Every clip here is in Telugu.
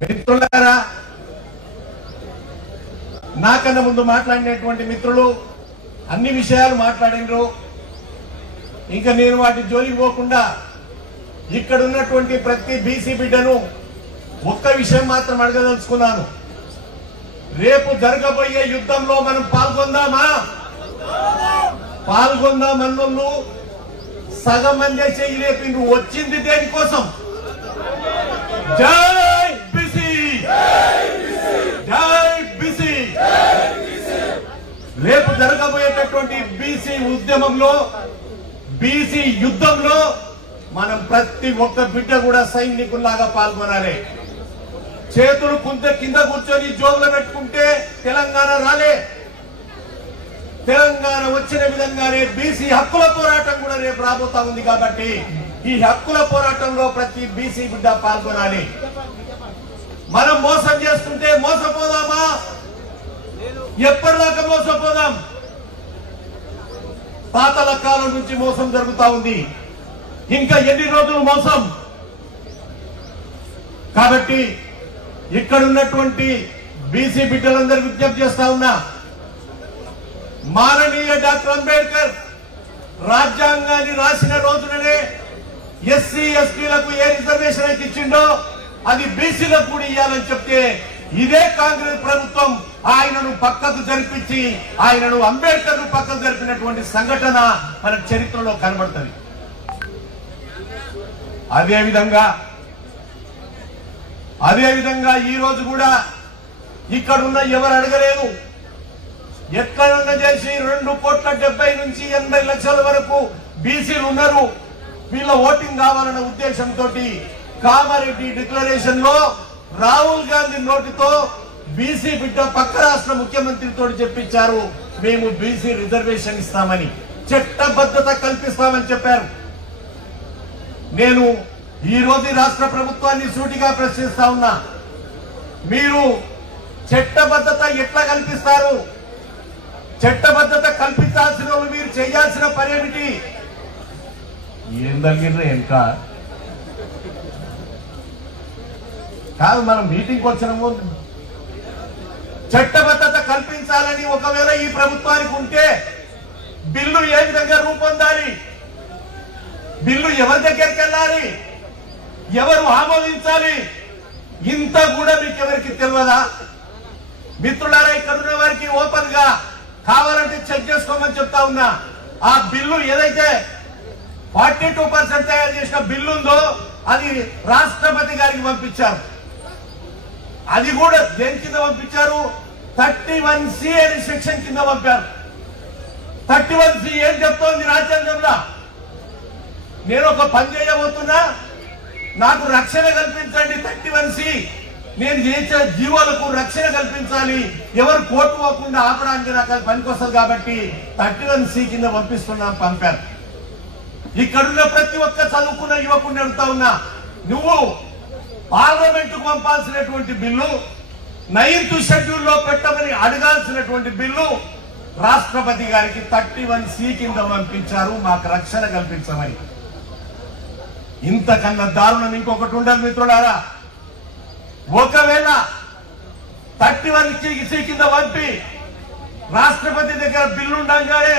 మిత్రులారా, నాకన్నా ముందు మాట్లాడినటువంటి మిత్రులు అన్ని విషయాలు మాట్లాడినరు. ఇంకా నేను వాటి జోలికి పోకుండా ఇక్కడ ఉన్నటువంటి ప్రతి బీసీ బిడ్డను ఒక్క విషయం మాత్రం అడగదలుచుకున్నాను. రేపు జరగబోయే యుద్ధంలో మనం పాల్గొందామా? పాల్గొందామన్నోళ్ళు సగం మంది చెయ్యి లేపి నువ్వు వచ్చింది దేనికోసం? జై బీసీ, జై బీసీ. రేపు జరగబోయేటటువంటి బీసీ ఉద్యమంలో, బీసీ యుద్ధంలో మనం ప్రతి ఒక్క బిడ్డ కూడా సైనికుల్లాగా పాల్గొనాలి. చేతులు కింద కూర్చొని జోబులో పెట్టుకుంటే తెలంగాణ రాలే. తెలంగాణ వచ్చిన విధంగానే బీసీ హక్కుల పోరాటం కూడా రేపు రాబోతా ఉంది. కాబట్టి ఈ హక్కుల పోరాటంలో ప్రతి బీసీ బిడ్డ పాల్గొనాలి. మనం మోసం చేస్తుంటే మోసపోదామా? ఎప్పటిదాకా మోసపోదాం? తాతల కాలం నుంచి మోసం జరుగుతా ఉంది. ఇంకా ఎన్ని రోజులు మోసం? కాబట్టి ఇక్కడ ఉన్నటువంటి బీసీ బిడ్డలందరూ విజ్ఞప్తి చేస్తా ఉన్నా, మాననీయ డాక్టర్ అంబేద్కర్ రాజ్యాంగాన్ని రాసిన రోజుననే ఎస్సీ ఎస్టీలకు ఏ రిజర్వేషన్ అయితే ఇచ్చిండో అది బీసీలకు కూడా ఇవ్వాలని చెప్తే ఇదే కాంగ్రెస్ ప్రభుత్వం ఆయనను పక్కకు జరిపించి ఆయనను అంబేద్కర్ ను పక్కకు జరిపినటువంటి సంఘటన మన చరిత్రలో కనబడుతుంది. అదేవిధంగా ఈ రోజు కూడా ఇక్కడున్న ఎవరు అడగలేదు. ఎక్కడన్నా చేసి 2,70,00,000 నుంచి 80,00,000 వరకు బీసీలు ఉన్నారు. వీళ్ళ ఓటింగ్ కావాలన్న ఉద్దేశంతో కామారెడ్డి డిక్లరేషన్ లో రాహుల్ గాంధీ నోటితో బీసీ బిడ్డ పక్క రాష్ట్ర ముఖ్యమంత్రితో చెప్పించారు, మేము బీసీ రిజర్వేషన్ ఇస్తామని, చట్టబద్ధత కల్పిస్తామని చెప్పారు. నేను ఈ రోజు రాష్ట్ర ప్రభుత్వాన్ని సూటిగా ప్రశ్నిస్తా ఉన్నా, మీరు చట్టబద్ధత ఎట్లా కల్పిస్తారు? చట్టబద్ధత కల్పించాల్సిన వాళ్ళు మీరు చేయాల్సిన పని ఏమిటి? ఏం తగ్గిండ్రు ఇంకా కాదు, మనం మీటింగ్కి వచ్చినాము. చట్టబద్ధత కల్పించాలని ఒకవేళ ఈ ప్రభుత్వానికి ఉంటే బిల్లు ఏ విధంగా రూపొందాలి? బిల్లు ఎవరి దగ్గరికి వెళ్ళాలి? ఎవరు ఆమోదించాలి? ఇంత కూడా మీకు ఎవరికి తెలియదా? మిత్రులారా, ఇక్కడ ఉన్న వారికి ఓపెన్ గా కావాలంటే చెక్ చేసుకోమని చెప్తా ఉన్నా. ఆ బిల్లు ఏదైతే 42% తయారు చేసిన బిల్లు ఉందో అది రాష్ట్రపతి గారికి పంపించారు. అది కూడా దేని కింద పంపించారు? 31C అనే సెక్షన్ కింద పంపారు. 31C ఏం చెప్తోంది రాజ్యాంగంలో? నేను ఒక పని చేయబోతున్నా, నాకు రక్షణ కల్పించండి 31C, నేను చేసే జీవాలకు రక్షణ కల్పించాలి, ఎవరు కోర్టు పోకుండా ఆపడానికి నాకు అది పనికొస్తుంది. కాబట్టి 31C కింద పంపారు. ఇక్కడున్న ప్రతి ఒక్క చదువుకున్న యువకుడిని అడుగుతా ఉన్నా, నువ్వు పార్లమెంటుకు పంపాల్సినటువంటి బిల్లు, 9th షెడ్యూల్లో పెట్టమని అడగాల్సినటువంటి బిల్లు రాష్ట్రపతి గారికి 31C కింద పంపించారు, మాకు రక్షణ కల్పించమని. ఇంతకన్నా దారుణం ఇంకొకటి ఉండదు మిత్రులారా. ఒకవేళ 31C కింద పంపి రాష్ట్రపతి దగ్గర బిల్లు ఉండగానే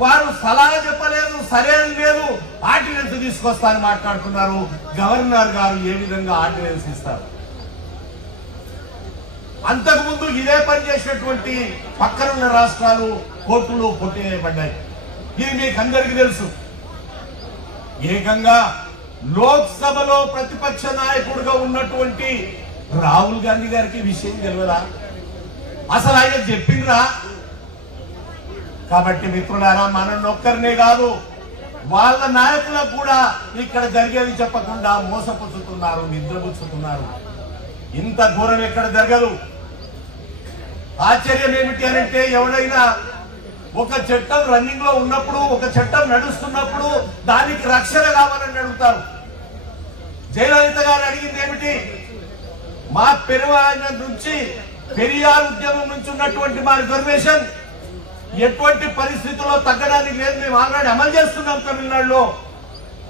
వారు సలహా చెప్పలేదు, సరైన లేదు, ఆర్డినెన్స్ తీసుకొస్తారని మాట్లాడుతున్నారు. గవర్నర్ గారు ఏ విధంగా ఆర్డినెన్స్ ఇస్తారు? అంతకుముందు ఇదే పని చేసినటువంటి పక్కనున్న రాష్ట్రాలు కోర్టులో కొట్టివేయబడ్డాయి. ఇది మీకు అందరికీ తెలుసు. ఏకంగా లోక్సభలో ప్రతిపక్ష నాయకుడిగా ఉన్నటువంటి రాహుల్ గాంధీ గారికి విషయం తెలియదా? అసలు ఆయన చెప్పిండ్రా? కాబట్టి మిత్రులారా, మనొక్కరినే కాదు, వాళ్ళ నాయకులకు కూడా ఇక్కడ జరిగేది చెప్పకుండా మోసపుచ్చుతున్నారు, నిద్రపుచ్చుతున్నారు. ఇంత ఘోరం ఎక్కడ జరగదు. ఆశ్చర్యం ఏమిటి అనంటే, ఎవడైనా ఒక చట్టం రన్నింగ్ లో ఉన్నప్పుడు, ఒక చట్టం నడుస్తున్నప్పుడు దానికి రక్షణ కావాలని అడుగుతారు. జయలలిత గారు అడిగింది ఏమిటి? మా పెరియార్ ఉద్యమం నుంచి ఉన్నటువంటి మా రిజర్వేషన్ ఎటువంటి పరిస్థితుల్లో తగ్గడానికి లేదు, మేము ఆల్రెడీ అమలు చేస్తున్నాం తమిళనాడులో.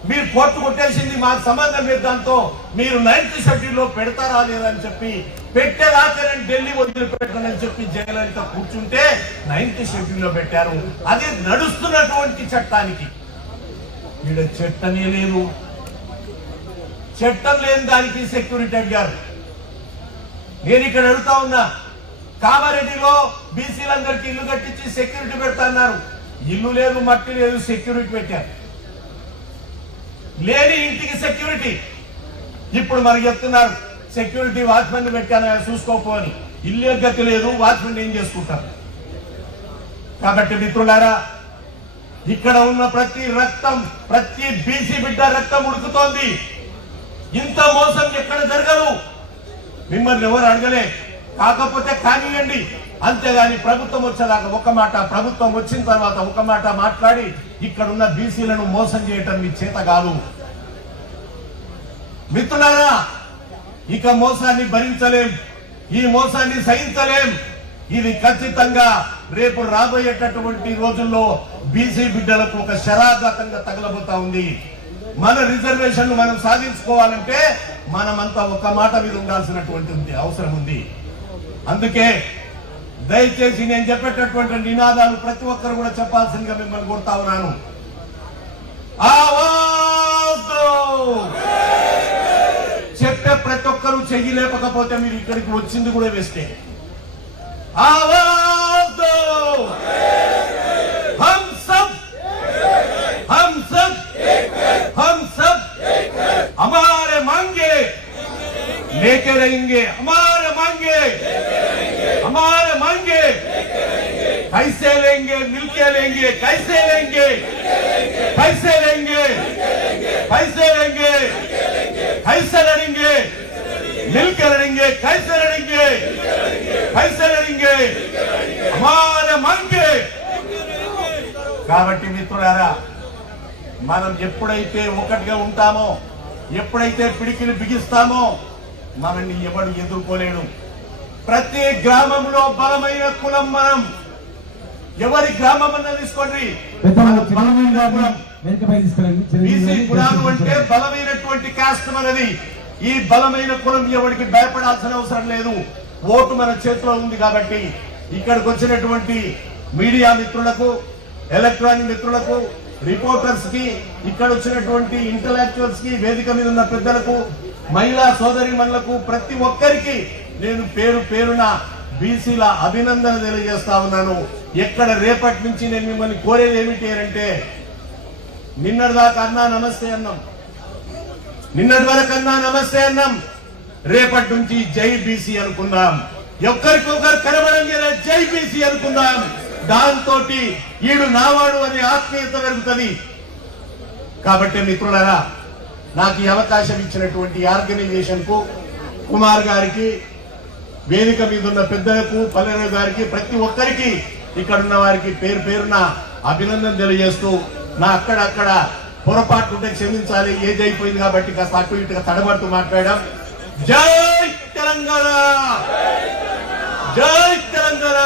మీరు కోర్టు కొట్టేసింది మాకు సంబంధం లేదు, దాంతో మీరు 9th షెడ్యూల్లో పెడతారా లేదని చెప్పి పెట్టేదాకా నేను ఢిల్లీ వదిలిపెట్టనని చెప్పి జయలలిత కూర్చుంటే 9th షెడ్యూల్లో పెట్టారు. అది నడుస్తున్నటువంటి చట్టానికి. ఈడ చట్టమే లేదు, చట్టం లేని దానికి సెక్యూరిటీ అడిగారు. నేను ఇక్కడ అడుగుతా ఉన్నా, కామారెడ్డిలో బీసీలందరికీ ఇల్లు కట్టించి సెక్యూరిటీ పెడతా అన్నారు. ఇల్లు లేదు, మట్టి లేదు, సెక్యూరిటీ పెట్టారు. లేని ఇంటికి సెక్యూరిటీ. ఇప్పుడు మనకి చెప్తున్నారు సెక్యూరిటీ వాచ్మెన్ పెట్టాను చూసుకోపోని. ఇల్లు గతి లేదు, వాచ్మెన్ ఏం చేసుకుంటారు? కాబట్టి మిత్రులారా, ఇక్కడ ఉన్న ప్రతి రక్తం, ప్రతి బీసీ బిడ్డ రక్తం ఉడుకుతోంది. ఇంత మోసం ఎక్కడ జరగదు. మిమ్మల్ని ఎవరు అడగలే, కాకపోతే కానివ్వండి. అంతేగాని ప్రభుత్వం వచ్చేదాకా ఒక మాట, ప్రభుత్వం వచ్చిన తర్వాత ఒక మాట మాట్లాడి ఇక్కడున్న బీసీలను మోసం చేయటం మీ చేత కాదు. మిత్రులారా, ఇక మోసాన్ని భరించలేం, ఈ మోసాన్ని సహించలేం. ఇది ఖచ్చితంగా రేపు రాబోయేటటువంటి రోజుల్లో బీసీ బిడ్డలకు ఒక శరాఘాతంగా తగలబోతా ఉంది. మన రిజర్వేషన్లు మనం సాధించుకోవాలంటే మనమంతా ఒక మాట మీద ఉండాల్సినటువంటి అవసరం ఉంది. అందుకే దయచేసి నేను చెప్పేటటువంటి నినాదాలు ప్రతి ఒక్కరు కూడా చెప్పాల్సిందిగా మిమ్మల్ని కోరుతా ఉన్నాను. చెప్పే ప్రతి ఒక్కరూ చెయ్యలేకపోతే మీరు ఇక్కడికి వచ్చింది కూడా వేస్తే. आवाज दो, हम सब हमारे मांगे लेके रहेंगे, हमारे मांगे कैसे लेंगे, मिलके लेंगे, कैसे लेंगे, कैसे लड़ेंगे, मिलकर लड़ेंगे, कैसे लड़ेंगे, हमारे मांगे. కాబట్టి మిత్రులారా, మనం ఎప్పుడైతే ఒకటిగా ఉంటామో, ఎప్పుడైతే పిడికిలు బిగిస్తామో మనల్ని ఎవడు ఎదుర్కోలేడు. ప్రతి గ్రామంలో బలమైన కులం మనం. ఎవరి గ్రామం అన్న తీసుకోండి, బీసీ కులాలు అంటే బలమైనటువంటి కాస్ట్ మనది. ఈ బలమైన కులం ఎవరికి భయపడాల్సిన అవసరం లేదు. ఓటు మన చేతిలో ఉంది. కాబట్టి ఇక్కడికి వచ్చినటువంటి మీడియా మిత్రులకు, ఎలక్ట్రానిక్ మిత్రులకు, రిపోర్టర్స్ కి, ఇక్కడ వచ్చినటువంటి ఇంటలెక్చువల్స్ కి, వేదిక మీద ఉన్న పెద్దలకు, మహిళా సోదరిమణులకు, ప్రతి ఒక్కరికి నేను పేరు పేరున బీసీల అభినందన తెలియజేస్తా ఉన్నాను. ఎక్కడ రేపటి నుంచి నేను మిమ్మల్ని కోరేది ఏమిటి అంటే, నిన్నటిదాకా అన్నా నమస్తే అన్నాం, నిన్నటి వరకు అన్నా నమస్తే అన్నాం, రేపటి నుంచి జై బీసీ అనుకుందాం. ఒక్కరికొకరు కనబడంగానే జై బీసీ అనుకుందాం. దాంతో ఈడు నావాడు అనే ఆత్మీయత పెరుగుతుంది. కాబట్టి మిత్రులారా, నాకు ఈ అవకాశం ఇచ్చినటువంటి ఆర్గనైజేషన్ కు, కుమార్ గారికి, వేదిక మీద ఉన్న పెద్దలకు, పల్లెరావు గారికి, ప్రతి ఒక్కరికి, ఇక్కడ ఉన్న వారికి పేరు పేరున అభినందన తెలియజేస్తూ, నా అక్కడక్కడ పొరపాటు ఉంటే క్షమించాలి. ఏజ్ అయిపోయింది కాబట్టి కాస్త అటు ఇటుగా తడబడుతూ మాట్లాడాం. జై తెలంగాణ, జై తెలంగాణ.